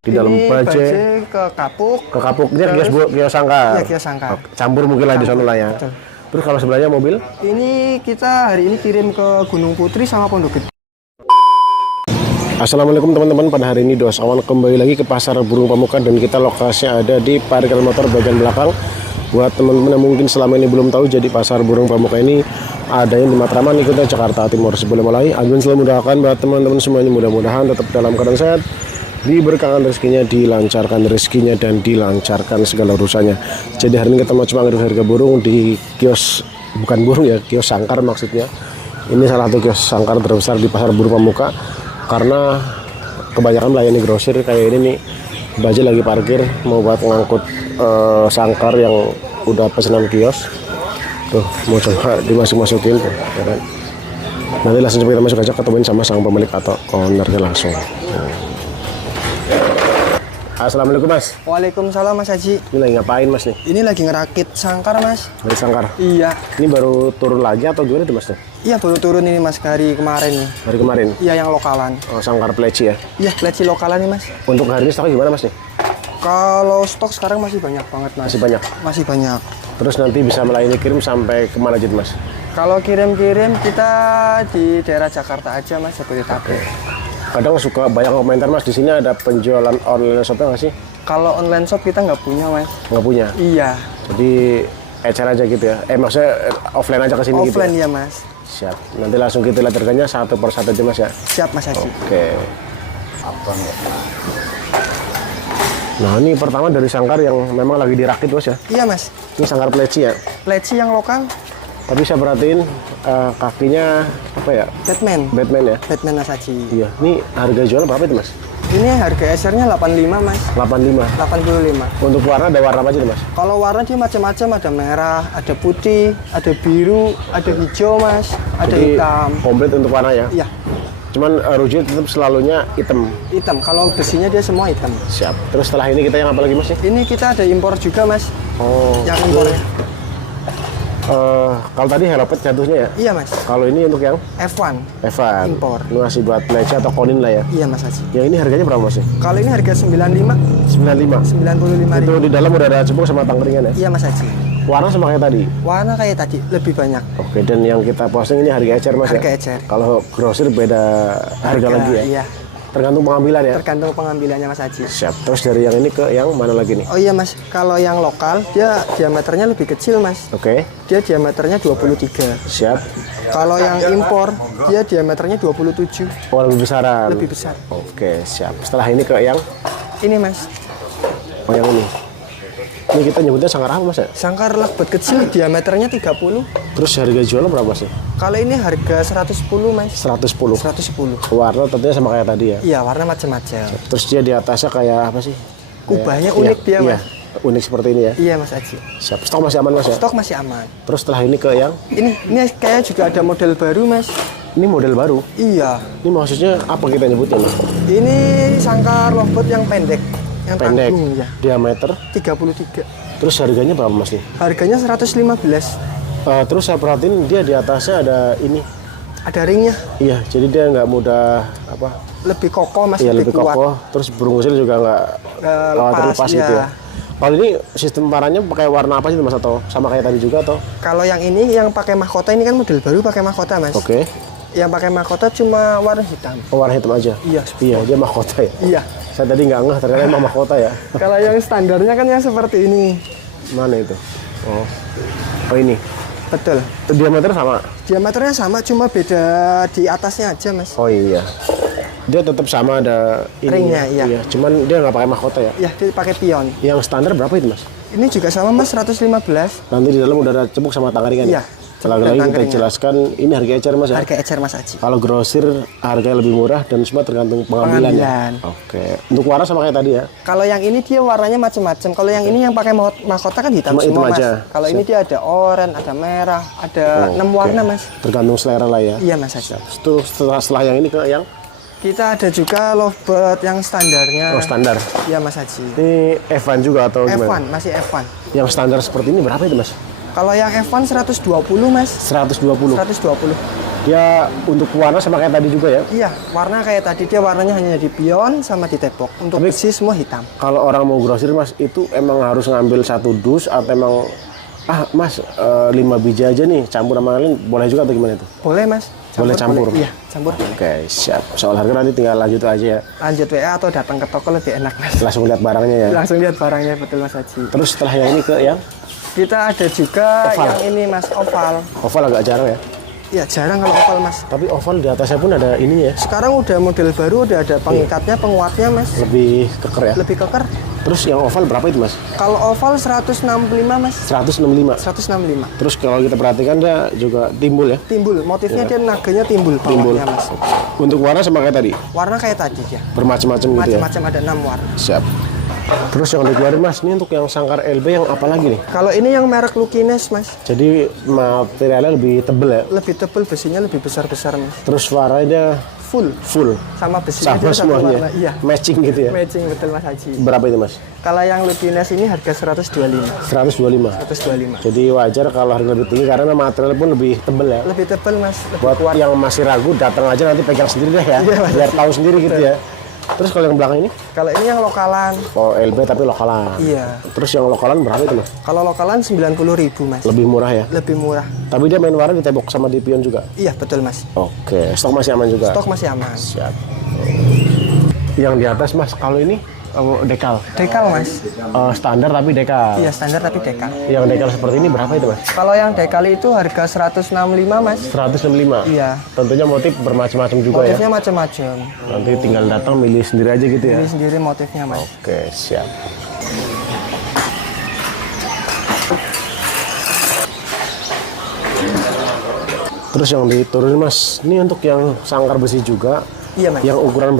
Di dalam baje ke kapuk. ke kapuknya kios sangkar. Iya, kios sangkar. Campur mungkin lah di sana lah ya. Betul. Terus kalau sebelahnya mobil? Ini kita hari ini kirim ke Gunung Putri sama Pondok Gede. Assalamualaikum teman-teman, pada hari ini Dos Awan kembali lagi ke Pasar Burung Pamukan dan kita lokasinya ada di parkiran motor bagian belakang. Buat teman-teman yang mungkin selama ini belum tahu, jadi Pasar Burung Pamukan ini adanya di Matraman, Kota Jakarta Timur. Sebelum mulai, Agun selalu mudahkan buat teman-teman semuanya, mudah-mudahan tetap dalam keadaan sehat, diberkahan rezekinya, dilancarkan rezekinya, dan dilancarkan segala urusannya. Jadi hari ini kita mau coba ngirim harga burung di kios, bukan burung ya, kios sangkar maksudnya. Ini salah satu kios sangkar terbesar di Pasar Burung Pamuka, karena kebanyakan melayani grosir kayak ini nih. Baja lagi parkir mau buat ngangkut sangkar yang udah pesanan kios. Tuh mau coba dimasuk-masukin tuh, ya kan? Nanti langsung kita masuk aja, ketemuin sama sang pemilik atau ownernya langsung. Assalamualaikum Mas. Waalaikumsalam Mas Haji. Ini lagi ngapain Mas nih? Ini lagi ngerakit sangkar Mas. Lagi sangkar? Iya. Ini baru turun lagi atau gimana tuh Mas? Iya, baru turun ini Mas, hari kemarin nih. Hari kemarin? Iya, yang lokalan. Oh, sangkar pleci ya? Iya, pleci lokalan nih Mas. Untuk hari ini stoknya gimana Mas nih? Kalau stok sekarang masih banyak banget Mas. Masih banyak? Masih banyak. Terus nanti bisa melayani kirim sampai kemana aja Mas? Kalau kirim-kirim kita di daerah Jakarta aja Mas, Jabodetabek. Kadang suka banyak komentar Mas, di sini ada penjualan online shopnya nggak sih? Kalau online shop kita nggak punya Mas. Nggak punya? Iya. Jadi ecer aja gitu ya? Maksudnya offline aja ke sini gitu Offline ya? ya Mas. Siap. Nanti langsung kita lihat harganya satu per satu aja Mas ya? Siap Mas Haji. Oke. Nah ini pertama dari sangkar yang memang lagi dirakit Bos ya? Iya Mas. Ini sangkar pleci ya? Pleci yang lokal. Tapi saya perhatiin kakinya apa ya? Batman ya? Batman Mas Haji. Iya. Ini harga jual berapa itu Mas? Ini harga esernya 85 Mas. 85. 85. Untuk warna ada warna apa aja nih Mas? Kalau warna dia macam-macam, ada merah, ada putih, ada biru, ada hijau Mas, ada Jadi, hitam. komplit untuk warna ya? Iya, Cuman rujuk tetap selalunya hitam. hitam. Kalau besinya dia semua hitam. Siap. Terus setelah ini kita yang apa lagi Mas? Ini kita ada impor juga Mas. Oh. Yang impornya. Kalau tadi Helopet jatuhnya ya? Iya Mas. Kalau ini untuk yang F1. Evan. Impor. Ini masih buat pleci atau konin lah ya? Iya Mas Haji. Yang ini harganya berapa Mas? Kalau ini harga 95, 95. 95 Itu ribu. di dalam udah ada cebok sama tangkringan ya? Iya Mas Haji. Warna sama kayak tadi? Warna kayak tadi, lebih banyak. Oke, dan yang kita posting ini harga ecer Mas Harga ya? ecer. Kalau grosir beda harga lagi ya? Iya. Tergantung pengambilan ya? Tergantung pengambilannya Mas Haji. Siap. Terus dari yang ini ke yang mana lagi nih? Oh iya Mas, kalau yang lokal dia diameternya lebih kecil Mas. Oke. Dia diameternya 23. Siap. Kalau yang impor dia diameternya 27. Oh, lebih besaran? Lebih besar. Oke, siap. Setelah ini ke yang? Ini Mas, Oh, yang ini. Ini kita nyebutnya sangkar apa Mas ya? sangkar lakbet kecil diameternya 30. Terus harga jualnya berapa sih? Kalau ini harga 110 Mas. 110. 110. Warna tentunya sama kayak tadi ya? Iya, warna macam-macam. Terus dia di atasnya kayak apa sih? Kubahnya Kayak- unik dia iya, Mas. unik seperti ini ya? Iya Mas Aji. Siap. Stok masih aman Mas ya? Stok masih aman. Terus setelah ini ke yang? Ini kayak juga ada model baru Mas. Ini model baru? Iya. Ini maksudnya apa kita nyebutnya nih? Ini sangkar lovebird yang pendek. Yang Pendek, tanggung ya. diameter. 33. Terus harganya berapa Mas nih? Harganya 115. Terus saya perhatiin dia di atasnya ada ini. Ada ringnya. Iya, jadi dia nggak mudah apa? Lebih kokoh Mas, Iya, lebih lebih kuat. kokoh. Terus burung kecil juga nggak Lepas, gitu iya. ya. Kalau ini sistem parahnya pakai warna apa sih Mas, atau sama kayak tadi juga atau? Kalau yang ini yang pakai mahkota ini kan model baru pakai mahkota Mas. Oke. Yang pakai mahkota cuma warna hitam. Oh, warna hitam aja? Iya. Iya, dia mahkota ya? Iya. Saya tadi nggak ngeh, ternyata emang mahkota ya? Kalau yang standarnya kan yang seperti ini. Mana itu? Oh, oh ini. Betul. Itu diameter sama? Diameternya sama, cuma beda di atasnya aja Mas. Oh iya. Dia tetap sama ada ini. Ringnya, iya. Cuman dia nggak pakai mahkota ya? Ya, dia pakai pion. Yang standar berapa itu Mas? Ini juga sama Mas, 115. Nanti di dalam udah ada cebok sama tangkringan Iya. ya? Lagi-lagi kita tangkringan. jelaskan ini harga ecer Mas ya? Harga ecer Mas Aji. Kalau grosir harganya lebih murah dan semua tergantung pengambilan ya? Pengambilan. Oke. Untuk warna sama kayak tadi ya? Kalau yang ini dia warnanya macam-macam. Kalau yang ini yang pakai mahkota kan hitam Cuma hitam semua Mas. aja. Kalau ini dia ada oranye, ada merah, ada 6 warna Mas. Tergantung selera lah ya? Iya Mas Aji. Terus setelah yang ini ke yang? Kita ada juga lovebird yang standarnya. Oh, standar. Iya Mas Haji. Ini F1 juga atau gimana? F1, masih F1. Yang standar seperti ini berapa itu Mas? Kalau yang F1 120 Mas. 120. 120. Dia untuk warna sama kayak tadi juga ya. Iya, warna kayak tadi, dia warnanya hanya di pion sama di tepok. Untuk Tapi- besi semua hitam. Kalau orang mau grosir mas, itu emang harus ngambil 1 dus atau emang mas 5 biji aja nih campur sama lain boleh juga atau gimana itu? Boleh mas. Boleh campur? Iya, campur. Oke siap. Soal harga nanti tinggal lanjut aja ya. Lanjut WA atau datang ke toko lebih enak mas. Langsung lihat barangnya ya. Langsung lihat barangnya, betul mas Haji. Terus setelah yang ini ke yang Kita ada juga Oval. yang ini mas, oval. oval agak jarang ya. Iya, jarang kalau oval mas. Tapi oval di atasnya pun ada ininya ya. Sekarang udah model baru, udah ada pengikatnya, penguatnya mas. Lebih keker ya. Lebih keker. Terus yang oval berapa itu mas? Kalau oval 165 mas. 165. 165. Terus kalau kita perhatikan dia juga timbul ya. Timbul, motifnya dia naganya timbul Timbul. bawahnya mas. Untuk warna sama kayak tadi. Warna kayak tadi ya. Bermacam-macam gitu ya. Macam-macam ada 6 warna. Siap. Terus yang dikeluarin mas, ini untuk yang sangkar LB yang apa lagi nih? Kalau ini yang merek Lukines mas, Jadi materialnya lebih tebel ya. lebih tebal, besinya lebih besar-besar mas. Terus warnanya Full full. sama besinya Sama dia satu semuanya. warna. Iya. Matching gitu ya. Matching betul mas Haji. Berapa itu mas? Kalau yang Lukines ini harga 125. 125. 125. Jadi wajar kalau harga lebih tinggi karena material pun lebih tebel ya. Lebih tebal mas, lebih Buat kuat. yang masih ragu datang aja nanti pegang sendiri deh ya. Iya, Mas. Biar tahu sendiri gitu ya. Terus kalau yang belakang ini? Kalau ini yang lokalan, Oh LB tapi lokalan. iya. Terus yang lokalan berapa itu mas? Kalau lokalan 90.000 mas, Lebih murah ya. lebih murah. Tapi dia main warna di tembok sama di pion juga. Iya betul mas. Oke, stok masih aman juga. Stok masih aman. Siap. Yang di atas mas, kalau ini dekal. Dekal mas, Standar tapi dekal. iya standar tapi dekal. Yang dekal seperti ini berapa itu mas? Kalau yang dekal itu harga 165 mas. 165. Iya. Tentunya motif bermacam-macam juga ya. Motifnya macam-macam. Nanti tinggal datang milih sendiri aja gitu ya. Ini sendiri motifnya mas. Oke, siap. Terus yang diturunin mas, ini untuk yang sangkar besi juga. Iya mas. Yang ukuran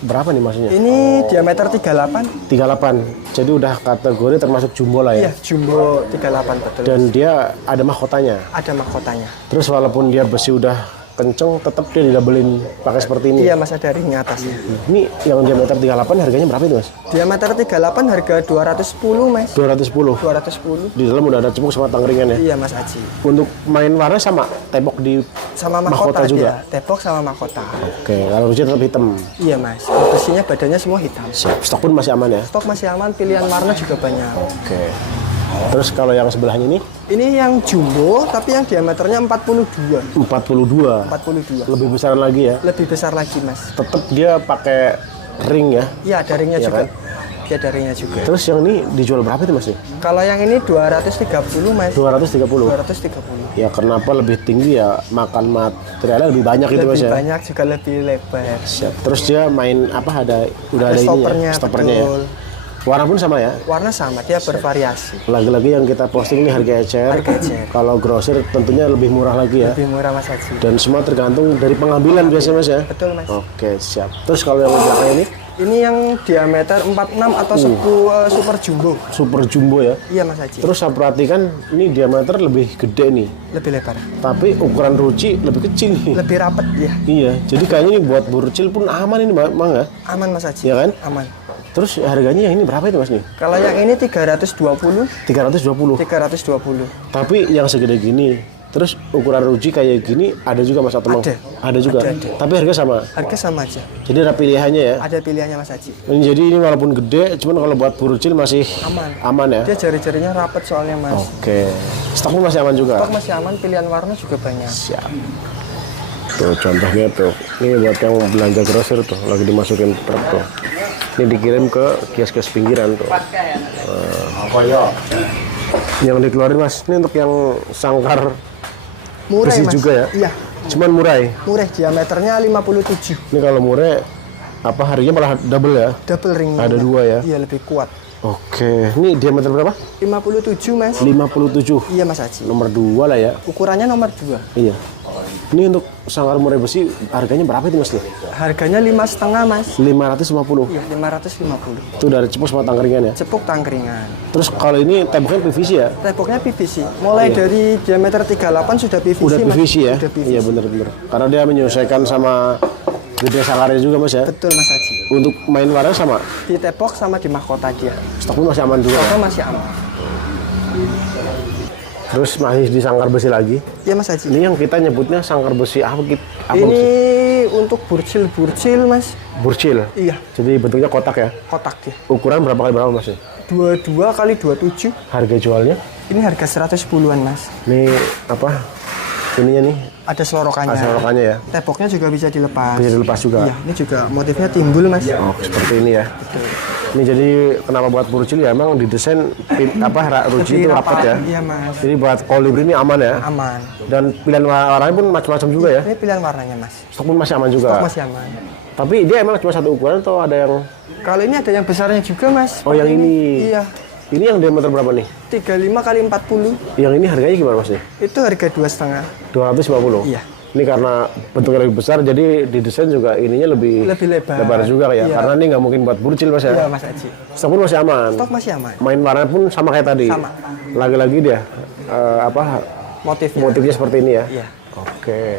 berapa nih maksudnya? Ini diameter 38. 38. Jadi udah kategori termasuk jumbo lah ya. Iya jumbo 38 betul. Dan dia ada mahkotanya. Ada mahkotanya. Terus walaupun dia besi udah kenceng, tetap dia didabelin pakai seperti ini. Iya mas, ada ringnya atasnya. Ini yang diameter 38 harganya berapa itu mas? Diameter 38 harga 210 mas. 210. 210. Di dalam udah ada cempuk sama tangkringan ya. Iya mas Aji. Untuk main warna sama tembok di Sama Mahkota mahkota juga? dia. Tepok sama mahkota. Oke, kalau ruji tetap hitam. Iya mas. Besinya badannya semua hitam. Siap. Stok pun masih aman ya. Stok masih aman, pilihan warna juga banyak. Oke. Terus kalau yang sebelahnya ini Ini yang jumbo tapi yang diameternya 42. 42. 42. Lebih besar lagi ya. Lebih besar lagi mas. Tetap dia pakai ring ya. Iya ada ringnya Iya juga. kan? Iya ada ringnya juga. Terus yang ini dijual berapa itu mas? Kalau yang ini 230 mas. 230. 230. Ya kenapa lebih tinggi ya, makan materialnya lebih banyak gitu mas Lebih ya. banyak juga lebih lebar. Siap. Terus dia main apa udah ada stoppernya, ininya, stoppernya ya. betul. Warna pun sama ya. Warna sama, dia bervariasi. Lagi-lagi yang kita posting ini harga ecer. Harga ecer. Kalau grosir tentunya lebih murah lagi ya. Lebih murah mas Haji. Dan semua tergantung dari pengambilan biasanya mas ya. Betul mas. Oke siap. Terus kalau yang belakang ini Ini yang diameter 46 atau super jumbo. super jumbo ya. Iya mas Haji. Terus saya perhatikan ini diameter lebih gede nih. Lebih lebar. Tapi ukuran ruci lebih kecil nih. Lebih rapet ya. Iya. Jadi kayaknya ini buat burucil pun aman ini mang ya. Aman mas Haji. Iya kan? Aman. Terus harganya yang ini berapa itu mas nih? Kalau yang ini 320. 320. 320. Tapi yang segede gini, terus ukuran ruji kayak gini ada juga mas atau Ada. Ada juga. Ada. Tapi harga sama. Harga sama aja. Jadi ada pilihannya ya. Ada pilihannya mas Haji. Jadi ini walaupun gede, cuman kalau buat burucil masih Aman. aman ya. Dia jari-jarinya rapet soalnya mas. Oke. Stok pun masih aman juga. Stok masih aman, pilihan warna juga banyak. Siap. Tuh contohnya tuh. Ini buat yang belanja grosir tuh, lagi dimasukin truk tuh. Ini dikirim ke kios-kios pinggiran tuh. Yang dikeluarin mas, ini untuk yang sangkar Murah besi mas. juga ya? Iya. Cuman murah ya? Murah, diameternya 57. Ini kalau murah apa harinya malah double ya? Double ringnya. Ada Mas. dua ya? Iya lebih kuat. Oke, ini diameter berapa? 57 mas. 57. Iya mas Haji. Nomor 2 lah ya. Ukurannya nomor 2. Iya. Ini untuk sangkar murai besi harganya berapa itu mas? Harganya 5,5 mas. 550. Iya 550. Itu dari cepuk sama tangkringan ya. Cepuk tangkringan. Terus kalau ini temboknya PVC ya? Temboknya PVC. Mulai dari diameter 38 sudah PVC. Udah mas. PVC ya? Sudah PVC. Iya bener-bener. Karena dia menyesuaikan sama gede sangkarnya juga mas ya. Betul mas Haji. Untuk main warna sama. Di tepok sama di mahkota dia. Stok pun masih aman juga ya? Toko masih aman. Terus masih di sangkar besi lagi. Iya Mas Haji. Ini yang kita nyebutnya sangkar besi apa gitu? Ini untuk burcil Mas. Burcil. Iya. Jadi bentuknya kotak ya. Kotak dia. Ukuran berapa kali berapa Mas? 22 kali 27. Harga jualnya? Ini harga 110-an Mas. Ini apa? Ininya nih. Ada selorokannya. Ada selorokannya ya. Tepoknya juga bisa dilepas. Bisa dilepas juga. Iya, ini juga motifnya timbul Mas. Oh, seperti ini ya. Betul. Ini jadi kenapa buat burcil ya? Emang didesain ruji itu rapat ya. Iya Mas. Jadi buat kolibri ini aman ya. Aman. Dan pilihan warnanya pun macam-macam juga ya. Ini pilihan warnanya Mas. Stok pun masih aman juga. Stok masih aman. Tapi dia emang cuma satu ukuran atau ada yang? Kalau ini ada yang besarnya juga Mas. Oh yang ini. Iya. Ini yang diameter berapa nih? 35 kali 40. Yang ini harganya gimana Mas nih? Itu harga 2,5. 250. Iya. Ini karena bentuknya lebih besar, jadi didesain juga ininya lebih lebar juga ya. Iya. Karena ini nggak mungkin buat burcil Mas ya. Iya Mas Haji. Stok pun masih aman. Stok masih aman. Main warna pun sama kayak tadi. Sama. Lagi-lagi dia motifnya seperti ini ya. Iya. Oke.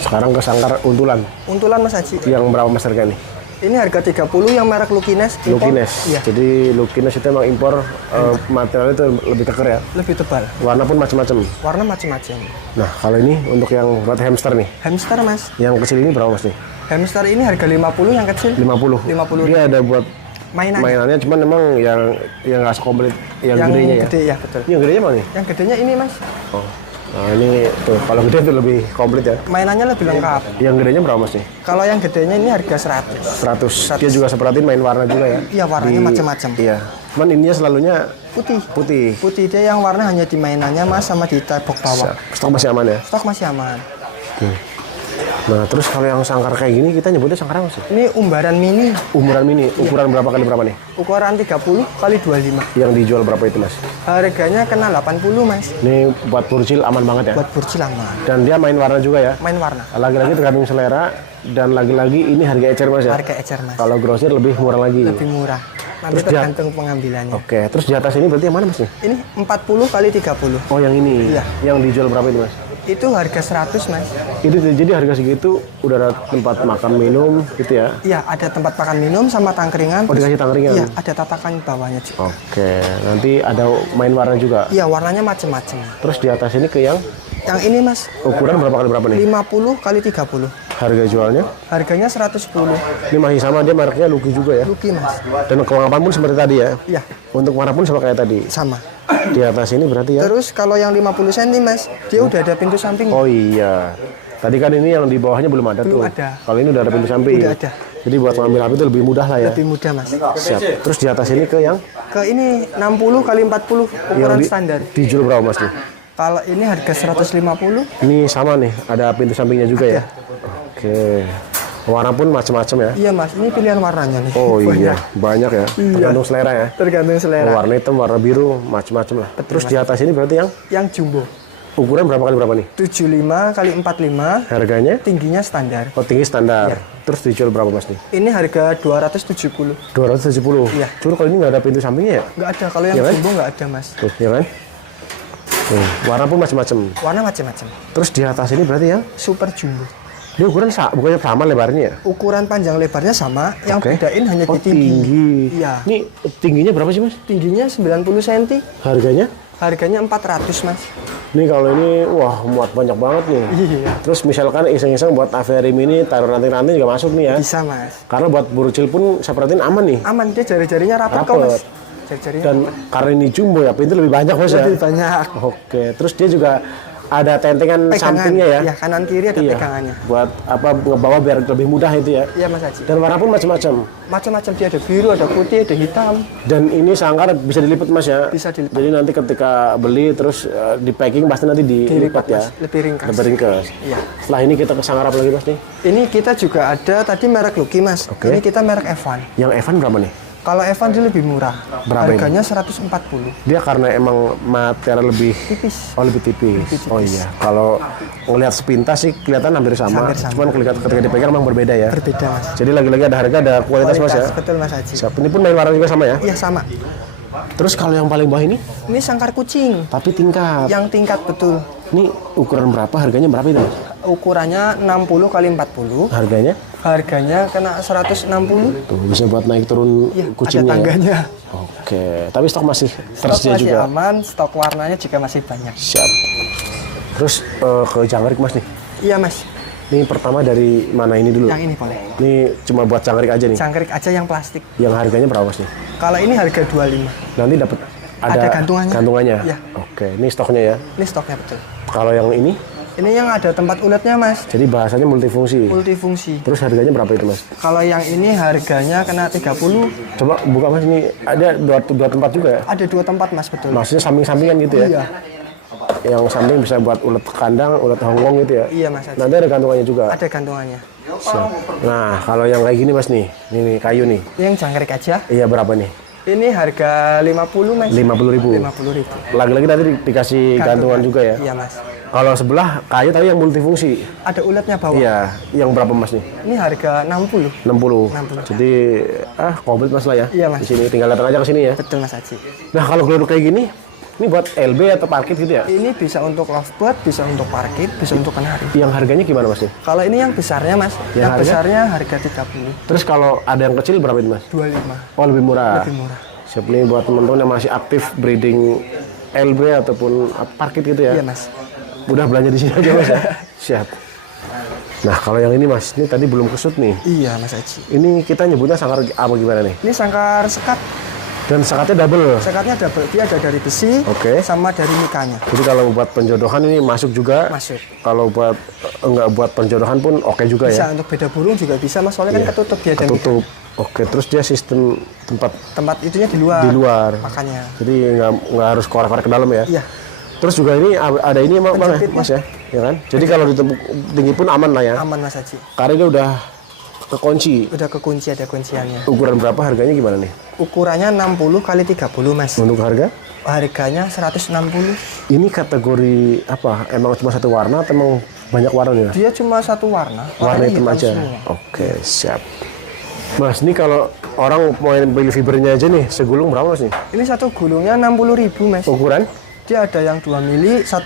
Sekarang ke sangkar untulan. Untulan Mas Haji. Yang berapa Mas harganya nih? Ini harga 30 yang merek Lukines. Lukines. Iya. Jadi Lukines itu emang impor materialnya itu lebih keker ya. Lebih tebal. Warna pun macam-macam. Warna macam-macam. Nah, kalau ini untuk yang buat hamster nih. Hamster Mas. Yang kecil ini berapa Mas nih? Hamster ini harga 50 yang kecil. 50. 50. Dia ada buat Mainannya cuman memang yang nggak sekomplit yang gedenya ya. Gede ya, betul. Ini yang gedenya mana nih? Yang gedenya ini Mas. Oh. Nah, ini tuh kalau gede tuh lebih komplit ya. Mainannya lebih lengkap. Yang gedenya berapa Mas nih? Kalau yang gedenya ini harga 100. 100. Dia juga seperti main warna juga ya. Iya, warnanya macam-macam. Iya. Cuman ininya selalunya Putih. putih. Putih dia yang warna hanya di mainannya Mas sama di tepok bawah. Stok masih aman ya? Stok masih aman. Oke. Nah, terus kalau yang sangkar kayak gini kita nyebutnya sangkar apa sih? Ini umbaran mini. Umuran mini, ukuran berapa kali berapa nih? Ukuran 30 kali 25. Yang dijual berapa itu Mas? Harganya kena 80 Mas. Ini buat burcil aman banget ya? Buat burcil aman. Dan dia main warna juga ya? Main warna. Lagi-lagi tergantung selera dan lagi-lagi ini harga ecer Mas ya? Harga ecer Mas. Kalau grosir lebih murah lagi. Lebih murah. Nanti Terus tergantung pengambilannya. Oke, terus di atas ini berarti yang mana Mas nih? Ini 40 kali 30. Oh yang ini? Iya. Yang dijual berapa itu Mas? Itu harga 100 Mas. Itu jadi harga segitu udah ada tempat makan minum gitu ya? Iya, ada tempat makan minum sama tangkringan. Oh dikasih tangkringan? Iya, ada tatakan bawahnya juga. Oke, nanti ada main warna juga? Iya, warnanya macam-macam. Terus di atas ini ke yang? Yang ini Mas, Ukuran berapa kali berapa nih? 50 kali 30. Harga jualnya? Harganya 110. Ini masih sama, dia mereknya Lucky juga ya? Lucky Mas. Dan kelengkapan pun seperti tadi ya? Iya, Untuk warna pun sama kayak tadi? sama. Di atas ini berarti ya? Terus kalau yang 50 cm Mas, dia udah ada pintu samping. Oh iya. Tadi kan ini yang di bawahnya belum ada Belum tuh. ada. Kalau ini udah ada pintu samping. Udah ada. Jadi buat ngambil api itu lebih mudah lah ya? Lebih mudah Mas. Siap. Terus di atas ini ke yang? Ke ini 60 kali 40 ukuran standar. Dijual berapa Mas nih? Kalau ini harga 150. Ini sama nih, ada pintu sampingnya juga ya? Oke. Warna pun macam-macam ya? Iya Mas, ini pilihan warnanya nih. Oh Banyak. iya, banyak ya. Tergantung selera ya. Tergantung selera. Warna hitam, warna biru, macam-macam lah. Terus di atas ini berarti yang Yang jumbo ukuran berapa kali berapa nih? 75 kali 45, Harganya? tingginya standar. Oh tinggi standar. Terus dijual berapa Mas nih? Ini harga 270. 270. Iya. Cuma kalau ini nggak ada pintu sampingnya ya? Nggak ada, kalau yang Iya kan? jumbo nggak ada Mas. Tuh, ya kan? Warna pun macam-macam. Warna macam-macam. Terus di atas ini berarti yang Super jumbo. dia ukuran bukannya sama lebarnya ya? Ukuran panjang lebarnya sama, yang Oke. bedain hanya Oh, di tinggi. tinggi. Iya. Ini tingginya berapa sih Mas? Tingginya 90 cm, Harganya? harganya 400 Mas. Ini kalau ini wah muat banyak banget nih. Iya. Terus misalkan iseng-iseng buat Averim ini taruh nanti juga masuk nih ya. Bisa Mas. Karena buat burcil pun saya perhatiin aman nih. Aman, dia jari-jarinya rapat kok Mas. Jari-jarinya Dan karena ini jumbo ya, pintu lebih banyak Mas ya. lebih banyak. Oke, terus dia juga ada tentengan Pegangan. sampingnya ya. Iya, kanan kiri ada Iya. pegangannya. Buat apa ngebawa biar lebih mudah itu ya. Iya Mas Haji. Dan warna pun macam-macam. Macam-macam, dia ada biru, ada putih, ada hitam. Dan ini sangkar bisa dilipat Mas ya. Bisa dilipat. Jadi nanti ketika beli terus di packing pasti nanti dilipat ya. Mas. Lebih ringkas. Lebih ringkas. Iya. Setelah ini kita ke sangkar apa lagi Mas nih? Ini kita juga ada tadi merek Lucky Mas. Oke. Ini kita merek Evan. Yang Evan berapa nih? Kalau Evan dia lebih murah. Berapa ini? Harganya 140. Dia karena emang material lebih Tipis. Oh lebih tipis. Oh iya. Kalau ngelihat sepintas sih kelihatan hampir sama. Hampir sama. Cuman ketika dipegang memang berbeda ya. Berbeda Mas. Jadi lagi-lagi ada harga, ada kualitas Mas ya. Betul Mas Haji. Siap. Ini pun main warna juga sama ya. Iya sama. Terus kalau yang paling bawah ini, Ini sangkar kucing. tapi tingkat. Yang tingkat betul. Ini ukuran berapa? Harganya berapa itu Mas? Ukurannya 60 kali 40. Harganya Harganya kena 160. Tuh, bisa buat naik turun Iya, kucingnya. ada tangganya. Oke, tapi stok masih Stok tersedia masih juga. aman, stok warnanya juga masih banyak. Siap. Terus ke jangkrik Mas nih. Iya Mas, Ini pertama dari mana ini dulu? yang ini boleh. Ini cuma buat jangkrik aja nih. Jangkrik aja yang plastik. Yang harganya berapa Mas nih? Kalau ini harga 25. Nanti dapat Ada gantungannya. Gantungannya. Iya. Oke, ini stoknya ya. Ini stoknya betul. Kalau yang ini, Ini yang ada tempat uletnya Mas, jadi bahasanya multifungsi. multifungsi. Terus harganya berapa itu Mas? Kalau yang ini harganya kena 30. Coba buka Mas, ini ada dua tempat juga ya? Ada 2 tempat Mas, betul. Maksudnya samping-sampingan gitu ya? Iya. Yang samping bisa buat ulet kandang, ulet hongkong gitu ya? Iya Mas. Nanti ada gantungannya juga. Ada gantungannya. Siap. Nah, kalau yang kayak gini Mas nih, ini kayu nih. Yang jangkrik aja. Iya berapa nih? Ini harga 50 Mas. 50.000. 50.000. Lagi-lagi nanti dikasih gantungan juga ya? Iya Mas. Kalau sebelah kayu tapi yang multifungsi. Ada uletnya bawah. Iya, yang berapa Mas nih? Ini harga 60. 60. 60. Jadi komplit Mas lah ya. Iya, Mas. Di sini tinggal datang aja ke sini ya. Betul Mas Haji. Nah, kalau geluduk kayak gini, ini buat LB atau parkit gitu ya? Ini bisa untuk lovebird, bisa untuk parkit, bisa untuk kenari. Yang harganya gimana Mas nih? Kalau ini yang besarnya Mas, Yang yang harga? besarnya harga 30. Terus kalau ada yang kecil berapa itu Mas? 25. Oh, lebih murah. Lebih murah. Siap nih buat teman-teman yang masih aktif breeding LB ataupun parkit gitu ya. Iya Mas. Udah belanja di sini aja Mas ya. Siap. Nah, kalau yang ini Mas, ini tadi belum kesut nih. Iya Mas Haji. Ini kita nyebutnya sangkar apa gimana nih? Ini sangkar sekat. Dan sekatnya double. Sekatnya double. Dia ada dari besi Oke. sama dari mikanya. Jadi kalau buat penjodohan ini masuk juga. Masuk. Kalau buat enggak buat penjodohan pun oke juga Bisa ya. untuk beda burung juga bisa Mas, soalnya kan ketutup dia dan Ketutup. Oke, terus dia sistem tempat itunya di luar. di luar. Makanya. Jadi nggak harus korek-korek ke dalam ya. Iya. Terus juga ini ada ini Bang, ya, Penjepitnya. Mas ya, ya kan? Jadi kalau ditempuk tinggi pun aman lah ya. Aman Mas Haji. Karena dia udah kekunci. Udah kekunci, ada kunciannya. Ukuran berapa harganya gimana nih? Ukurannya 60 kali 30 Mas. Untuk harga? Harganya 160. Ini kategori apa? Emang cuma satu warna atau emang banyak warnanya? Dia cuma satu warna. Warna hitam aja. semua. Oke, siap. Mas, ini kalau orang mau beli fibernya aja nih, segulung berapa Mas nih? Ini satu gulungnya 60.000 Mas. Ukuran? Dia ada yang 2 mili, 18,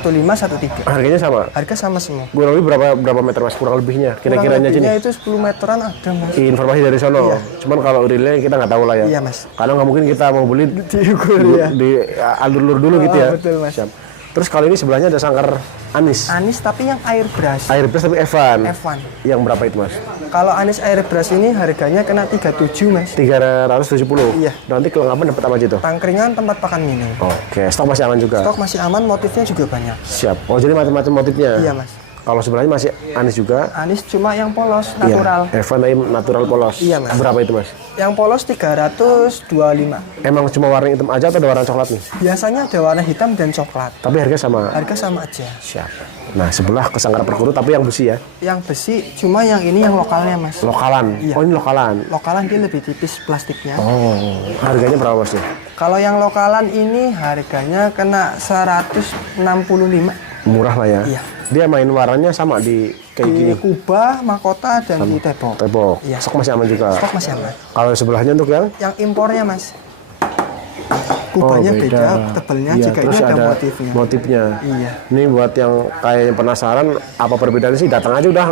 15, 13. Harganya sama? Harga sama semua. Kurang lebih berapa meter Mas? Kurang lebihnya? Kira-kiranya aja nih? Kurang lebihnya itu 10 meteran ada Mas. Informasi dari sono. Cuman kalau realnya kita nggak tahu lah ya. Iya Mas. Karena nggak mungkin kita mau beli Diukur ya. di alur-alur dulu gitu ya. Betul Mas. Siap. Terus kalau ini sebelahnya ada sangkar anis. Anis tapi yang airbrush. Airbrush tapi Evan. F1. Yang berapa itu Mas? Kalau anis airbrush ini harganya kena 37 Mas. 370. Iya. Nanti kelengkapan dapat apa aja tuh? Tangkringan, tempat pakan minum. Oke, stok masih aman juga. Stok masih aman, motifnya juga banyak. Siap. Oh, jadi macam-macam motifnya. Iya Mas. Kalau sebelahnya masih anis juga. Anis cuma yang polos, natural. Iya. Evan tapi natural polos. Iya, Mas. Berapa itu Mas? Yang polos 325. Emang cuma warna hitam aja atau ada warna coklat nih? Biasanya ada warna hitam dan coklat. Tapi harga sama. Harga sama aja. Siap. Nah, sebelah ke sangkar perkutut tapi yang besi ya. Yang besi cuma yang ini yang lokalnya Mas. Lokalan. Iya. Oh, ini lokalan. Lokalan dia lebih tipis plastiknya. Oh, harganya berapa Mas nih? Kalau yang lokalan ini harganya kena 165. Murah lah ya. Iya. Dia main warnanya sama di kayak Di gini. Kubah, Mahkota, dan di Tepok. Tepok. Iya. Stok masih aman juga. Stok masih aman. Kalau sebelahnya untuk yang Yang impornya Mas. Kubahnya beda, tebelnya Iya, juga terus ini ada motifnya. motifnya. Iya. Ini buat yang kayaknya penasaran apa perbedaannya sih, datang aja udah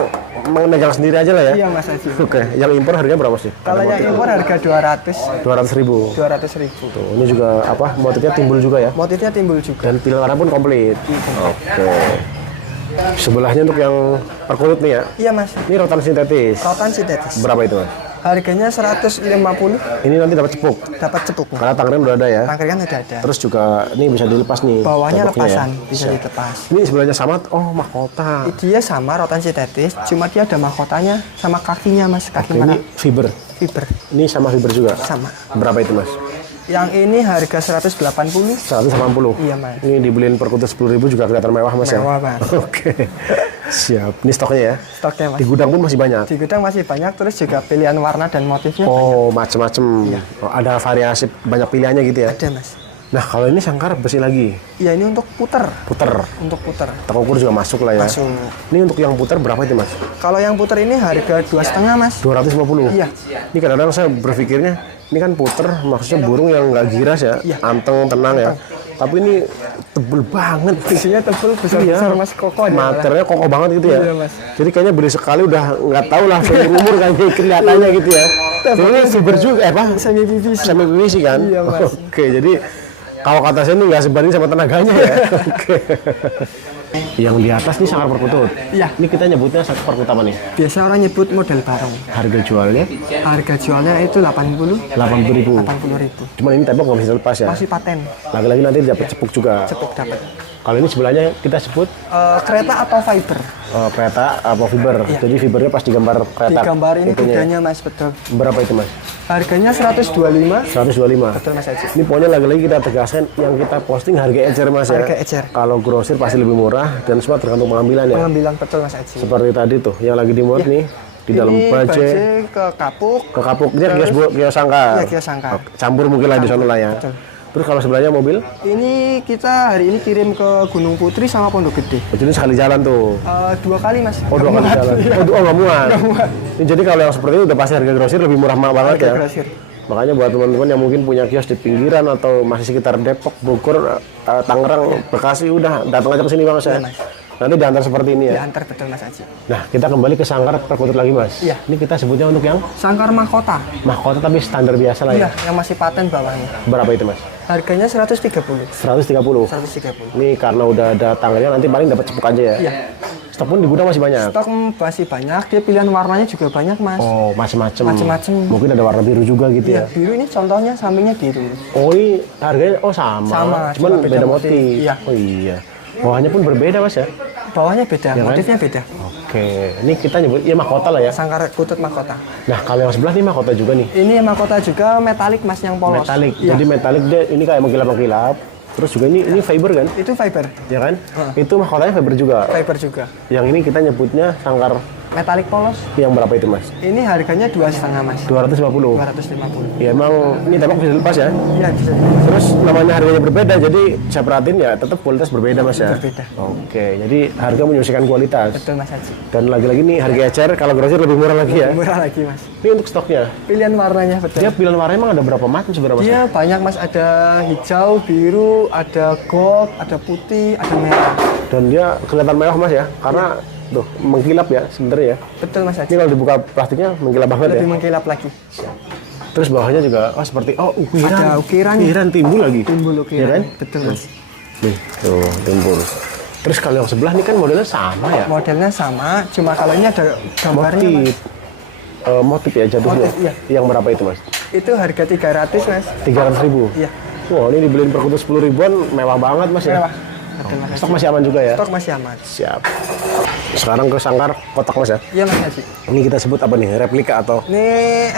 memegang sendiri aja lah ya. Iya Mas Haji. Oke, yang impor harganya berapa sih? Kalau yang impor harga 200. 200.000. 200.000. Tuh, ini juga apa? Motifnya timbul juga ya. Motifnya timbul juga. Dan pilihan warna pun komplit. Oke. Sebelahnya untuk yang perkulit nih ya. Iya Mas. Ini rotan sintetis. Rotan sintetis. Berapa itu Mas? Harganya 150, Ini nanti dapat cepuk. dapat cepuknya. Karena tangkring udah ada ya. Tangkringan udah ada. Terus juga ini bisa dilepas nih. Bawahnya copoknya lepasan, ya. bisa dilepas. Ini sebelahnya sama. Oh, mahkota. Dia sama rotan sintetis, cuma dia ada mahkotanya sama kakinya Mas, kaki Ini mana? fiber. Fiber. Ini sama fiber juga. Sama. Berapa itu Mas? Yang ini harga 180. 180. Iya Mas. Ini dibeliin perkutut 10.000 juga kelihatan mewah Mas ya. Mewah, Mas. Oke. Siap. Ini stoknya ya. Stoknya Mas. Di gudang pun masih banyak. Di gudang masih banyak, terus juga pilihan warna dan motifnya Oh, macem-macem. Iya. Oh, ada variasi banyak pilihannya gitu ya. ada Mas. Nah, kalau ini sangkar besi lagi. Iya ini untuk puter. Puter. Untuk puter. Toko ukur juga masuk lah ya. Masuk. Ini untuk yang puter berapa itu Mas? Kalau yang puter ini harga 2,5 Mas. 250. Iya. Ini kadang-kadang saya berpikirnya ini kan puter maksudnya burung yang nggak giras ya, Iya. anteng, tenang ya. Tapi ini tebel banget. Isinya tebel, besar-besar mas, kokoh. Materialnya kokoh banget gitu ya. Iya, Mas. Jadi kayaknya beli sekali udah nggak tahu lah seumur umur kayaknya kelihatannya gitu ya. Ini fiber juga apa? Semi PVC. Semi PVC kan? Iya, Mas. Oke, jadi kalau kata saya ini nggak sebanding sama tenaganya ya. Oke. Yang di atas nih sangkar perkutut. Iya. Ini kita nyebutnya sangkar perkutut apa nih? Biasa orang nyebut model barong. Harga jualnya Harga jualnya itu 80.000. 80.000. Cuman ini tembok nggak bisa lepas ya. Masih paten. Lagi-lagi nanti dapat cepuk juga. Cepuk dapat. Kalau ini sebelahnya kita sebut Kereta atau fiber. kereta apa fiber. Jadi fibernya pas digambar kereta. Digambar ini itunya. bedanya mas, betul. Berapa itu mas? Harganya 125. 125. Betul mas Haji. Ini pokoknya lagi-lagi kita tegaskan yang kita posting harga ecer mas ya. Harga ecer. Kalau grosir pasti lebih murah dan semua tergantung pengambilan ya. Pengambilan betul mas Haji. Seperti tadi tuh yang lagi dimuat nih di dalam Ini baje ke kapuk. ke kapuknya kios sangkar. Iya, kios sangkar. Campur mungkin lah di sana lah ya. Betul. Terus kalau sebelahnya mobil, Ini kita hari ini kirim ke Gunung Putri sama Pondok Gede. jadi sekali jalan tuh. 2 kali mas. Oh, 2 kali jalan. Oh, nggak muat. Ini jadi kalau yang seperti itu udah pasti harga grosir lebih murah banget ya. Grosir. Makanya buat teman-teman yang mungkin punya kios di pinggiran atau masih sekitar Depok, Bogor, Tangerang, Bekasi, udah datang aja ke sini Bang ya. Mas. Nanti diantar seperti ini ya. Diantar betul mas Haji. Nah, kita kembali ke sangkar perkutut lagi Mas. Iya. Ini kita sebutnya untuk yang Sangkar mahkota. mahkota tapi standar biasa lah ya. Iya, yang masih paten bawahnya. Berapa itu Mas? Harganya 130. 130. 130. Ini karena udah ada tanggalnya nanti paling dapat cepuk aja ya. Iya. Stok pun di gudang masih banyak. Stok masih banyak, dia pilihan warnanya juga banyak mas. Oh, macam-macam. Macem-macem. Mungkin ada warna biru juga gitu Iya, ya. biru ini contohnya sampingnya biru. Oh, ini harganya sama. Sama, Cuman cuma beda beda motif. motif. Iya. Oh iya. Bawahnya pun berbeda Mas ya. Bawahnya beda, Ya kan? motifnya beda. Oke, ini kita nyebut ya mahkota lah ya. Sangkar kutut mahkota. Nah, kalau yang sebelah nih mahkota juga nih. Ini mahkota juga metalik mas yang polos. Metalik. Iya. Jadi metalik dia ini kayak mengkilap-mengkilap. Terus juga ini fiber kan? Itu fiber. Ya kan? Itu mahkotanya fiber juga. Fiber juga. Yang ini kita nyebutnya sangkar Metalik polos. yang berapa itu Mas? Ini harganya 2,5 mas. 250. 250. Ya emang ini tembok bisa dilepas ya. Iya bisa. Terus namanya harganya berbeda, jadi saya perhatiin ya tetap kualitas berbeda Mas ya. Berbeda. Oke, jadi harga menyesuaikan kualitas. Betul mas Haji. Dan lagi-lagi nih harga ecer kalau grosir lebih murah lagi ya. Murah lagi mas. Ini untuk stoknya. Pilihan warnanya betul. Dia pilihan warna emang ada berapa macam sebenarnya Mas? Dia banyak mas, ada hijau, biru, ada gold, ada putih, ada merah. Dan dia kelihatan mewah Mas ya, karena tuh mengkilap ya sebenarnya ya. Betul mas Ini Haji. kalau dibuka plastiknya mengkilap banget ya. Lebih mengkilap lagi. Terus bawahnya juga seperti ukiran. Ada ukiran. Ukiran timbul lagi. Timbul Iya ukiran. kan? Betul mas. Nih, tuh timbul. Terus kalau yang sebelah nih kan modelnya sama ya. Modelnya sama, cuma kalau ini ada gambarnya mas. Motif. Motif ya jatuhnya. Motif, iya. Yang berapa itu Mas? Itu harga 300 mas. 300.000. Iya. Wah, ini dibeliin perkutut 10 ribuan mewah banget Mas ya. Mewah. Betul mas. Stok masih aman juga ya. Stok masih aman. Siap. Sekarang ke sangkar kotak Mas ya. Iya mas Haji. Ini kita sebut apa nih? Replika atau Ini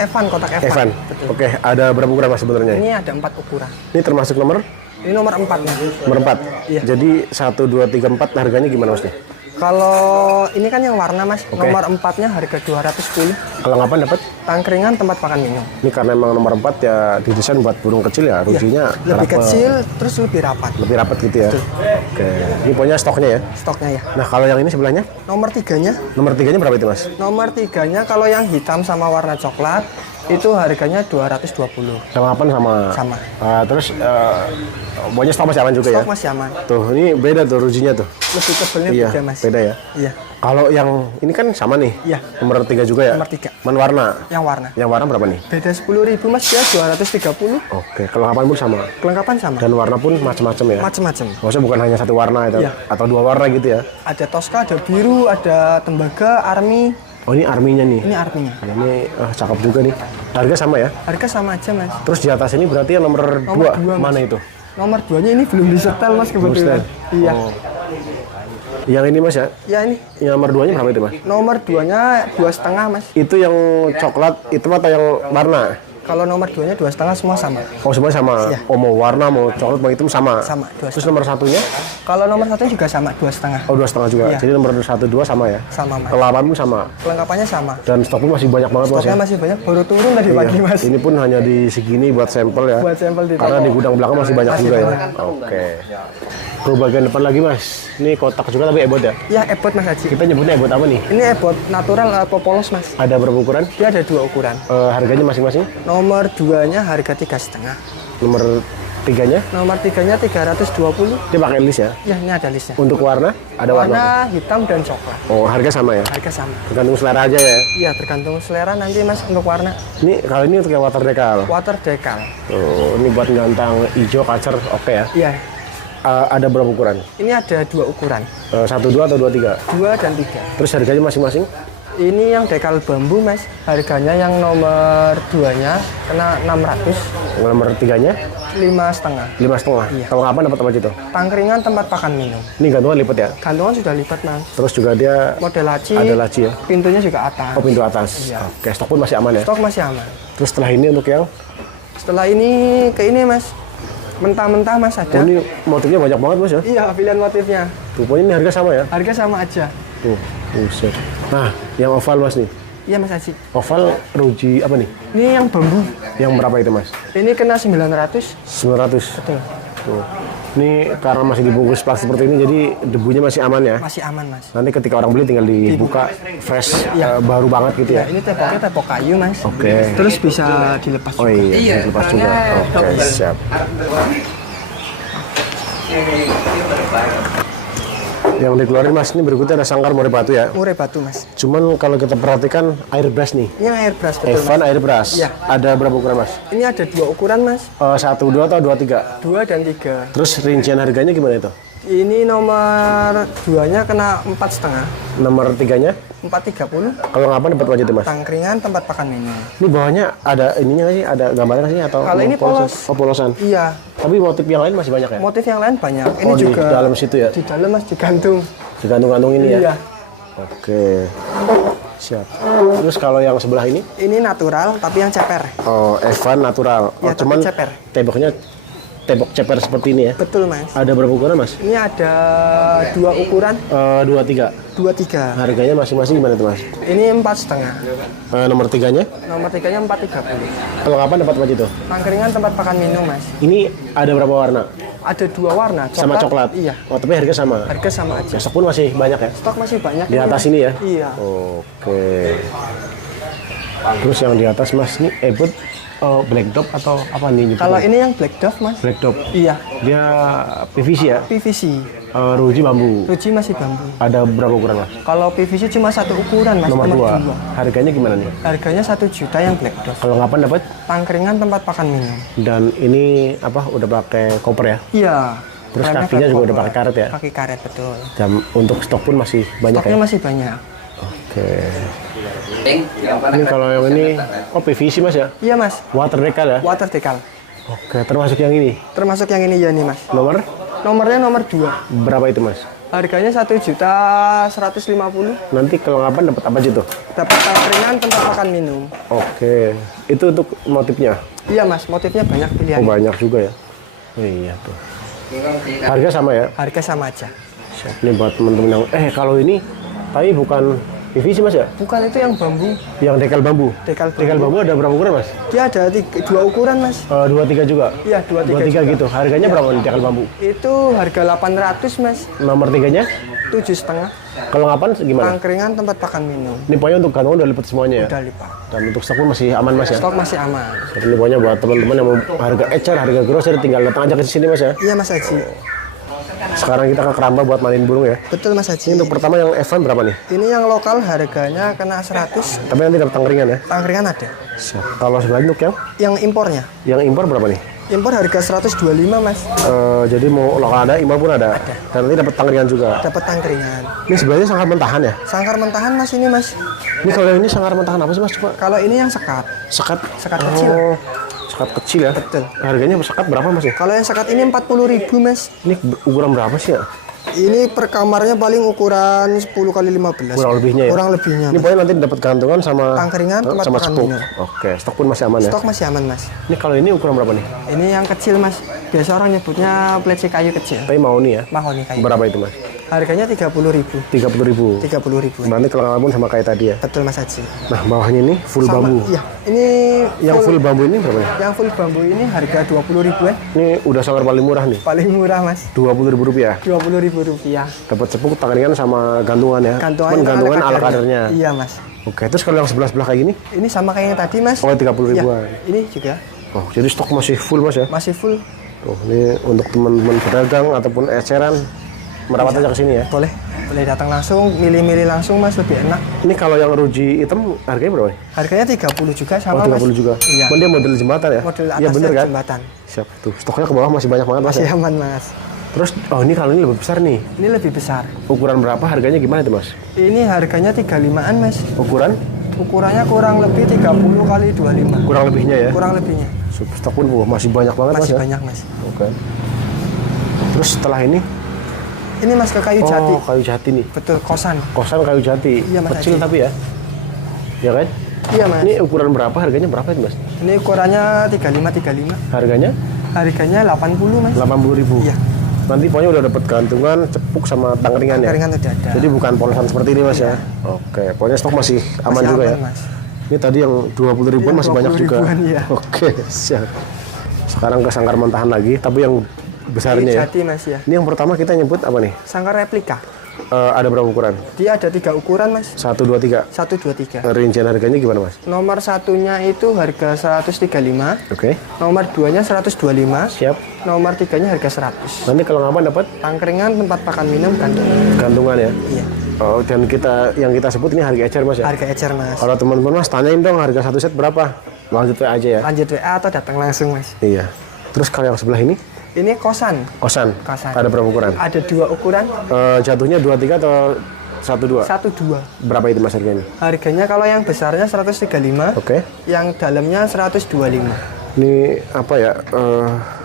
Evan, kotak Evan. Evan? Oke, ada berapa ukuran Mas sebenarnya? Ini ada 4 ukuran. Ini termasuk nomor Ini nomor 4 mas. nomor 4. Iya. Jadi 1 2 3 4 harganya gimana Mas nih? Kalau ini kan yang warna mas, Oke. nomor 4-nya harga 210. Kelengkapan dapat? Tangkringan, tempat makan minum. Ini karena emang nomor 4 ya didesain buat burung kecil ya, rujinya Lebih rapet. kecil, terus lebih rapat. Lebih rapat gitu ya. Oke, ini pokoknya stoknya ya. Stoknya ya. Nah, kalau yang ini sebelahnya? Nomor 3-nya, Nomor 3-nya berapa itu Mas? nomor 3-nya kalau yang hitam sama warna coklat itu harganya 220. Kelengkapan sama? Sama. Terus pokoknya stok masih aman juga ya? Stok masih aman. Tuh, ini beda tuh rujinya tuh. Lebih tebelnya Iya, beda mas. beda ya. Iya. Kalau yang ini kan sama nih. Iya. Nomor 3 juga ya? Nomor 3. Man warna. Yang warna. Yang warna berapa nih? Beda 10.000 mas, dia 230. Oke, kelengkapan pun sama. Kelengkapan sama. Dan warna pun macam-macam ya? Macem-macem. Maksudnya bukan hanya satu warna itu, Iya. atau 2 warna gitu ya? Ada Tosca, ada biru, ada tembaga, army. Oh, ini arminya nih. Ini arminya. Nah, ini cakep juga nih. Harga sama ya? Harga sama aja mas. Terus di atas ini berarti yang nomor 2 dua, Mas. mana itu? Nomor 2-nya ini belum disetel mas kebetulan. Buster. Iya. Oh. Yang ini Mas ya? Ya ini Yang nomor 2-nya berapa itu Mas? nomor 2-nya 2,5 mas. Itu yang coklat hitam atau yang warna? Kalau nomor 2-nya 2,5 semua sama. Oh, semuanya sama. Iya. Oh, mau warna, mau coklat, mau hitam sama. Sama, 2,5. Terus nomor 1-nya? Kalau nomor 1 juga sama 2,5. Oh, 2,5 juga. Iya. Jadi nomor 1 2 sama ya? Sama mas. Kelengkapan pun sama. Kelengkapannya sama. Dan stok pun masih banyak banget Mas ya? Stoknya masih banyak, baru turun tadi pagi Iya. mas. Ini pun hanya di segini buat sampel ya. Buat sampel di Karena toko. di gudang belakang masih banyak Masih juga ya. banyak. Oke. Ke bagian depan lagi Mas. Ini kotak juga tapi ebot ya. Ya ebot mas Haji. Kita nyebutnya ebot apa nih? Ini ebot natural atau polos mas. Ada berapa ukuran? Dia ada 2 ukuran. Harganya masing-masing? Nomor 2-nya harga 3,5. Nomor tiganya? Nomor 3-nya 320. Dia pakai list ya? Ya, ini ada listnya. Untuk warna? Ada warna? Warna hitam dan coklat. Oh, harga sama ya? Harga sama. Tergantung selera aja ya? Iya, tergantung selera nanti mas untuk warna. Ini kali ini untuk yang water decal. Water decal. Oh, ini buat gantang hijau kacer oke ya? Iya. Ada berapa ukuran? Ini ada 2 ukuran. 1, 2 atau 2, 3? 2 dan 3. Terus harganya masing-masing? Ini yang dekal bambu mas. Harganya yang nomor 2-nya kena 600. Nomor 3-nya? 5,5. 5,5. Iya. Kalau kapan dapat apa itu? Tangkringan tempat pakan minum. Ini gantungan lipat ya? Gantungan sudah lipat mas. Terus juga dia Model laci. ada laci ya? Pintunya juga atas. Oh, pintu atas. Iya. Oke, stok pun masih aman ya? Stok masih aman. Terus setelah ini untuk yang Setelah ini ke ini mas. Mentah-mentah mas ada. oh, ini motifnya banyak banget mas ya? Iya pilihan motifnya. Tuh, pokoknya ini harga sama ya? Harga sama aja. Tuh, buset. Nah, yang oval mas nih. Iya mas Haji. Oval ruji apa nih? Ini yang bambu. Yang berapa itu mas? Ini kena 900. 900. Betul. Tuh. Ini karena masih dibungkus plastik seperti ini jadi debunya masih aman ya? Masih aman mas. Nanti ketika orang beli tinggal dibuka fresh, baru banget gitu Ya ya? ini tepoknya tepok kayu mas. Oke. Terus bisa dilepas Oh juga. iya, dilepas juga. Oke, siap. Yang dikeluarin mas, ini berikutnya ada sangkar murai batu ya? Murai batu mas. Cuman kalau kita perhatikan airbrush nih. Ini yang airbrush betul mas. Evan airbrush. Iya. Ada berapa ukuran mas? Ini ada 2 ukuran mas. 1, 2 atau 2, 3? 2 dan 3. Terus rincian harganya gimana itu? Ini nomor 2-nya kena 4,5. Nomor 3-nya? 430. Kalau ngapain dapat wajah itu mas? Tangkringan tempat pakan minum. Ini bawahnya ada ininya nggak sih? Ada gambarnya nggak sih? Atau Kalau ini polosan? polos. Oh polosan. Iya. Tapi motif yang lain masih banyak ya? Motif yang lain banyak. Ini Oh, di juga dalam situ ya? di dalam mas digantung. Digantung-gantung ini ya? Iya. Oke. Siap. Terus kalau yang sebelah ini? Ini natural tapi yang ceper. Oh, Evan natural. Oh, Ya, tapi cuman ceper. temboknya tembok ceper seperti ini ya? Betul mas. Ada berapa ukuran mas? Ini ada 2 ukuran. 2, 3. 2, 3. Harganya masing-masing gimana tuh mas? Ini 4,5. Nomor 3-nya? Nomor 3-nya 430. Kalau kapan dapat wajah itu? Tangkringan tempat pakan minum mas. Ini ada berapa warna? Ada 2 warna. Sama coklat? Iya. Oh, tapi harga sama? Harga sama aja. Stok pun masih banyak ya? Stok masih banyak. Di atas ini ya? Iya. Oke. Terus yang di atas mas, ini ebot black dog atau apa nih? Kalau ini yang black dove mas. Black dog, Iya. dia PVC ya? PVC. Ruji bambu. Ruji masih bambu. Ada berapa ukuran mas? Kalau PVC cuma 1 ukuran mas. Nomor 2. dua. Harganya gimana nih? Harganya 1 juta yang black dove. Kalau ngapain dapat? Tangkringan tempat pakan minum. Dan ini apa? Udah pakai koper ya? Iya. Terus Remnya kakinya juga black udah pakai karet ya? Pakai karet betul. Dan untuk stok pun masih banyak Stoknya ya? masih banyak. Oke. Ini kalau yang ini, oh PVC mas ya? Iya mas. Water decal ya? Water decal. Oke, termasuk yang ini. Termasuk yang ini ya nih mas. Nomor Nomornya nomor 2. berapa itu mas? Harganya 1.150.000. Nanti kalau ngapain dapat apa aja tuh? Dapat tangkringan tempat makan minum. Oke, itu untuk motifnya. Iya mas, motifnya banyak pilihan. Oh banyak juga ya. Oh, iya tuh. Harga sama ya. Harga sama aja. Ini buat teman-teman yang kalau ini tapi bukan PVC mas ya? Bukan itu yang bambu. Yang dekel bambu. Dekel bambu. Dekel bambu ada berapa ukuran mas? Dia ada 2 ukuran mas. 2, 3 juga. Iya 2, 3 2, 3 juga. gitu. Harganya berapa nih dekel bambu? Itu harga 800 mas. Nomor 3-nya? 7,5. Kalau ngapain gimana? Tangkringan tempat pakan minum. Ini pokoknya untuk gantungan udah lipat semuanya ya? Udah lipat. Dan untuk stok pun masih aman mas ya? Stok masih aman. Jadi ini pokoknya buat teman-teman yang mau harga ecer, harga grocer tinggal datang aja ke sini mas ya? Iya mas Haji. Sekarang kita ke Keramba buat mandiin burung ya? Betul mas Haji. Ini untuk pertama yang Evan berapa nih? Ini yang lokal harganya kena 100. Tapi nanti dapat tangkringan ya? Tangkringan ada. Siap. Kalau sebelah untuk Yang impornya. yang impor berapa nih? Impor harga 125 mas. Jadi mau lokal ada, impor pun ada. Dan nanti dapat tangkringan juga. Dapat tangkringan. Ini sebenarnya sangkar mentahan ya? Sangkar mentahan mas ini mas. Ini kalau ini sangkar mentahan apa sih mas? Coba. Kalau ini yang sekat. Sekat. Sekat kecil. Oh, sekat kecil ya? Betul. Harganya sekat berapa mas ya? Kalau yang sekat ini 40.000 mas. Ini ukuran berapa sih ya? Ini per kamarnya paling ukuran 10 kali 15. Kurang lebihnya ya? Kurang lebihnya. Ini pokoknya nanti dapat gantungan sama Tangkringan, tempat sama makan sepuk. minum. Oke, stok pun masih aman ya? Stok masih aman mas. Ini kalau ini ukuran berapa nih? Ini yang kecil mas. Biasa orang nyebutnya pleci kayu kecil. Tapi mau nih ya? Mahoni kayu. Berapa itu mas? Harganya 30.000. 30.000. 30.000. Nanti kelengkapan pun sama kayak tadi ya? Betul mas Haji. Nah bawahnya ini full Sama, bambu. iya. Ini Yang full bambu ini berapa nih? Yang full bambu ini harga 20.000-an. Ini udah sangkar paling murah nih. Paling murah mas. 20.000 rupiah. 20.000 rupiah. Dapat sepuk, tangkringan sama gantungan ya? Cuman gantungan ala kadarnya. Iya mas. Oke, terus kalau yang sebelah-sebelah kayak gini? Ini sama kayak yang tadi mas. Oh 30 ribuan. Iya, ini juga Oh, jadi stok masih full mas ya? masih full. Tuh, ini untuk teman-teman pedagang ataupun eceran merawat aja ke sini ya. Boleh datang langsung, milih-milih langsung mas, lebih enak. Ini kalau yang ruji hitam harganya berapa nih? Harganya 30 juga sama 30 mas. juga. Iya. Cuman dia model jembatan ya? Model Iya atasnya bener kan? jembatan. Siap. Tuh, stoknya ke bawah masih banyak banget mas Masih ya? aman mas. Terus, oh ini kalau ini lebih besar nih. Ini lebih besar. Ukuran berapa? Harganya gimana itu mas? Ini harganya 35-an mas. Ukuran? Ukurannya kurang lebih 30 kali 25. Kurang lebihnya ya? Kurang lebihnya. Stok pun masih banyak banget mas Masih ya? banyak mas. Oke. Terus setelah ini? Ini mas ke kayu jati. Oh, kayu jati nih. Betul, kosan. Kosan kayu jati. Iya, Mas Kecil Haji. tapi ya? Ya kan? Iya mas. Ini ukuran berapa? Harganya berapa itu mas? Ini ukurannya 35. Harganya? Harganya 80 mas. 80.000. Iya. Nanti pokoknya udah dapat gantungan, cepuk sama tangkringan ya? Keringan udah ada. Jadi bukan polosan seperti ini mas ya? Oke, pokoknya stok masih aman Masih juga aman, ya? Mas. Ini tadi yang 20.000-an Yang masih banyak juga. 20.000-an, iya. Oke, siap. Sekarang ke sangkar mentahan lagi, tapi yang besarnya ya? Jati mas ya. Ini yang pertama kita nyebut apa nih? Sangkar replika. Ada berapa ukuran? Dia ada 3 ukuran mas. 1, 2, 3. 1, 2, 3. Rincian harganya gimana mas? Nomor satunya itu harga 135. Oke, Nomor 2-nya 125. siap. Nomor 3-nya harga 100. Nanti kalau ngapa dapat Tangkringan, tempat makan minum, gantung. gantungan ya? Iya. Oh, dan yang kita sebut ini harga ecer mas ya? Harga ecer mas. Kalau teman-teman mas tanyain dong harga satu set berapa? Lanjut aja ya? Lanjut WA atau datang langsung mas. Iya. Terus kalau yang sebelah ini? Ini kosan. Kosan. Kosan. Ada berapa ukuran? Ada 2 ukuran. Jatuhnya 23 atau 12? 1, 2. Berapa itu mas harganya? Harganya kalau yang besarnya 135. Oke. Yang dalamnya 125. Ini apa ya?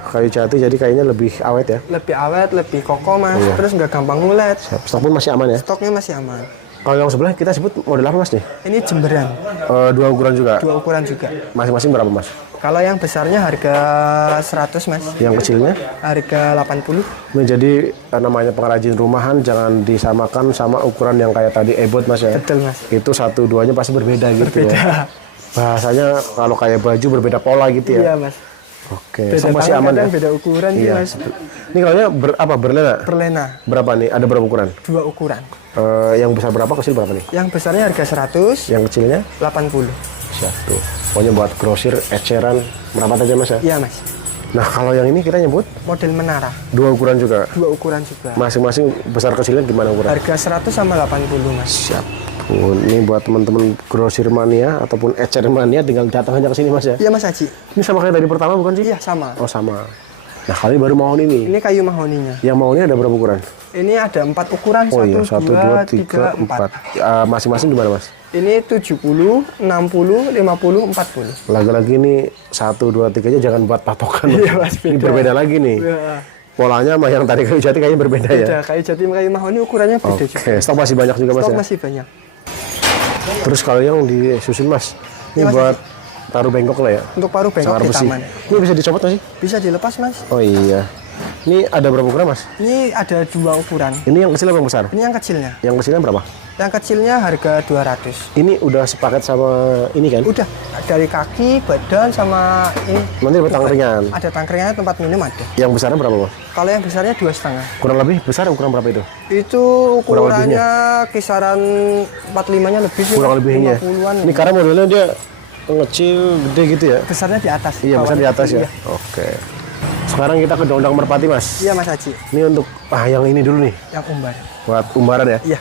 Kayu jati jadi kayaknya lebih awet ya? Lebih awet, lebih kokoh mas. Iya. Terus nggak gampang ngulet. Siap. Stok pun masih aman ya? Stoknya masih aman. Kalau yang sebelah kita sebut model apa mas nih? Ini jemberan. 2 ukuran juga? 2 ukuran juga. Masing-masing berapa mas? Kalau yang besarnya harga 100 mas. Yang kecilnya? Harga 80. Ini jadi namanya pengrajin rumahan jangan disamakan sama ukuran yang kayak tadi ebot mas ya? Betul mas. Itu 1-2-nya pasti berbeda gitu Berbeda. ya? Bahasanya kalau kayak baju berbeda pola gitu ya? Iya mas. Oke, Beda stok masih tangan aman ya? kadang, beda ukuran gitu Iya. mas. Ini kalau berlena? Perlena. Berapa nih? Ada berapa ukuran? 2 ukuran. Yang besar berapa, kecil berapa nih? Yang besarnya harga 100. Yang kecilnya? 80. Siap tuh. Pokoknya buat grosir, eceran, berapa aja mas ya? Iya mas. Nah kalau yang ini kita nyebut Model menara. 2 ukuran juga. 2 ukuran juga. Masing-masing besar kecilnya gimana ukuran? Harga 100 sama 80 mas. Siap. Tuh, ini buat teman-teman grosir mania ataupun ecer mania tinggal datang aja ke sini mas ya? Iya mas Haji. Ini sama kayak tadi pertama bukan sih? Iya sama. Oh sama. Nah kali baru mahoni nih. Ini kayu mahoninya. Yang mahoni ada berapa ukuran? Ini ada 4 ukuran. Oh iya, 1, 2, 3, 3, 4. Masing-masing di mana mas? Ini 70, 60, 50, 40. Lagi-lagi ini 1, 2, 3 aja jangan buat patokan. Iya, Mas, Ini beda. berbeda lagi nih. Ya, Polanya sama yang tadi kayu jati kayaknya berbeda ya. beda. Kayu jati sama kayu mahoni ukurannya beda Oke, juga. stok masih banyak juga mas Stok ya. masih banyak. Terus kalau yang disusun mas, ini Iya, Mas. buat taruh bengkok lah ya. Untuk paruh bengkok Sangkar di besi. taman. Ini bisa dicopot nggak sih? Bisa dilepas mas. Oh iya. Ini ada berapa ukuran mas? Ini ada 2 ukuran. Ini yang kecil apa yang besar? Ini yang kecilnya. Yang kecilnya berapa? Yang kecilnya harga 200. Ini udah sepaket sama ini kan? Udah dari kaki, badan sama ini. Nanti dapat tangkringan. Ada tangkringannya, tempat minum ada. Yang besarnya berapa mas? Kalau yang besarnya 2,5. Kurang lebih besar ukuran berapa itu? Itu Kurang ukurannya kisaran 45-nya lebih sih. Kurang lebihnya. 50-an. Ini karena modelnya dia kecil, gede gitu ya? Besarnya di atas. Iya, besar di bawahnya atas ya. iya. Oke. Sekarang kita ke Dondang Merpati mas. Iya Mas Haji, Ini untuk yang ini dulu nih, yang umbar. buat umbaran ya. Iya.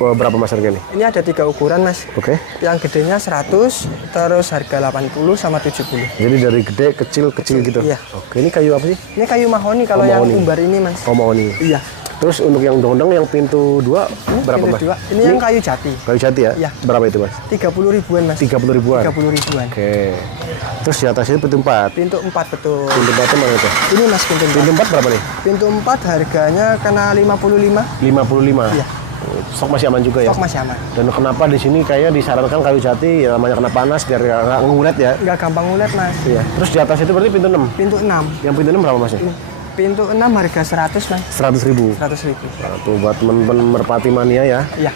Berapa mas harganya nih? Ini ada 3 ukuran Mas. Oke. Yang gedenya 100, terus harga 80 sama 70. Jadi dari gede, kecil gitu. Iya. Oke. Ini kayu apa sih? Ini kayu mahoni kalau Oh, yang mahoni. umbar ini Mas. Oh mau nih. Iya. Terus untuk yang Dondang yang pintu 2 berapa Ini mas? dua. Ini yang kayu jati. Kayu jati ya? Iya. Berapa itu mas? 30 ribuan Mas. 30 ribuan. 30 ribuan. Oke. Terus di atasnya pintu 4. Pintu 4 betul. Pintu 4 mana itu? Ini Mas pintu 4. Pintu 4 berapa nih? Pintu 4 harganya kena 55. 55. Iya. Stok masih aman juga ya? Stok masih aman. Dan kenapa di sini kayaknya disarankan kayu jati ya namanya kena panas biar nggak ngulet ya? Nggak gampang ngulet Mas. Iya. Terus di atas itu berarti pintu 6. Pintu 6. Yang pintu 6 berapa mas? Pintu 6 harga 100 Mas. 100 ribu. 100 ribu. Nah, tuh buat temen-temen Merpati mania ya. Iya.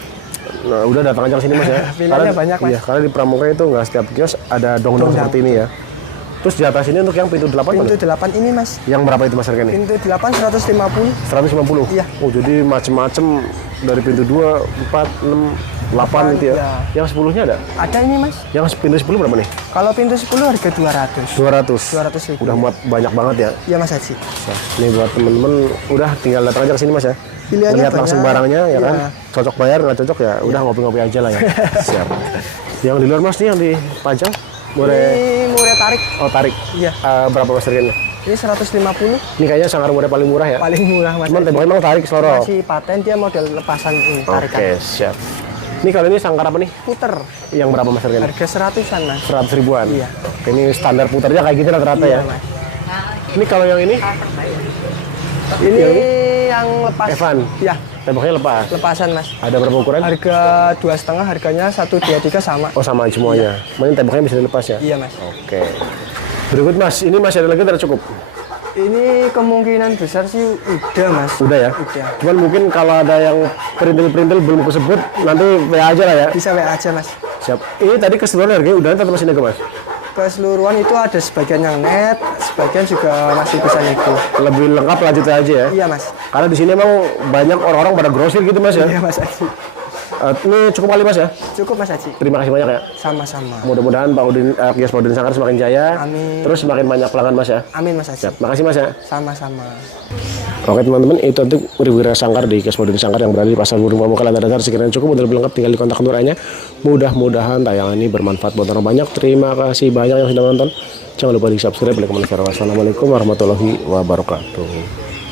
Nah, udah datang aja ke sini mas ya. Pilihannya banyak, Mas. Iya, karena di Pramuka itu nggak setiap kios ada dongdong Dongdang. seperti ini ya. Terus di atas ini untuk yang pintu 8 Pintu mana? 8 ini Mas. Yang berapa itu Mas harganya? Pintu 8 150. 150? Iya. Oh jadi macem-macem dari pintu 2, 4, 6, 8 gitu ya? Iya. Yang 10-nya ada? Ada ini Mas. Yang pintu 10 berapa nih? Kalau pintu 10 harga 200. 200. 200 ribu. Udah muat banyak banget ya? Iya Mas Haji. Nah, ini buat temen-temen udah tinggal datang aja ke sini Mas ya. Pilihannya Lihat langsung banyak. barangnya ya kan. Iya. Cocok bayar nggak cocok ya udah ngopi-ngopi aja lah ya. Siap. Yang di luar Mas nih yang dipajang boleh Ini murah tarik. oh tarik. Iya. Berapa Mas harganya? Ini 150. Ini kayaknya sangar murah paling murah ya. Paling murah Mas. Cuman temboknya emang tarik Sloro. Masih paten dia model lepasan ini tarikan. Oke, siap. Ini kalau ini sangkar apa nih? Puter. Yang berapa Mas harganya? Harga 100-an Mas. 100 ribuan. Iya. Oke, ini standar putarnya kayak gitu rata-rata ya. Iya, Mas. Ini kalau yang ini Ini yang lepas. Evan. Ya, temboknya lepas. lepasan Mas. Ada berapa ukuran? Harga 2,5, harganya 123 sama. Oh sama semuanya. Makanya temboknya bisa dilepas ya? Iya Mas. Oke. Berikut Mas, ini masih ada lagi atau cukup? Ini kemungkinan besar sih udah Mas. Udah ya? Udah. Cuman mungkin kalau ada yang perintil-perintil belum kesebut, nanti WA aja lah ya? Bisa WA aja Mas. Siap. Ini tadi keseluruhan harganya udah atau masih nego Mas? Keseluruhan itu ada sebagian yang net, sebagian juga masih bisa nego. Lebih lengkap lanjut aja ya? Iya Mas. Karena di sini emang banyak orang-orang pada grosir gitu Mas ya? Iya Mas Haji. Ini cukup kali Mas ya? Cukup Mas Haji. Terima kasih banyak ya. Sama-sama. Mudah-mudahan Pak Udin, Kios Pak Udin Sangkar semakin jaya. Amin. Terus semakin banyak pelanggan Mas ya. Amin Mas Haji. Makasih Mas ya. Sama-sama. Oke teman-teman, itu untuk Wira Sangkar di Kios Pak Udin Sangkar yang berada di Pasar Burung Pamuka Lantai Dasar. Sekiranya cukup untuk lebih lengkap tinggal di kontak Nuranya. Mudah-mudahan tayangan ini bermanfaat buat orang banyak. Terima kasih banyak yang sudah nonton. Jangan lupa di subscribe, like, comment, share. Wassalamualaikum warahmatullahi wabarakatuh.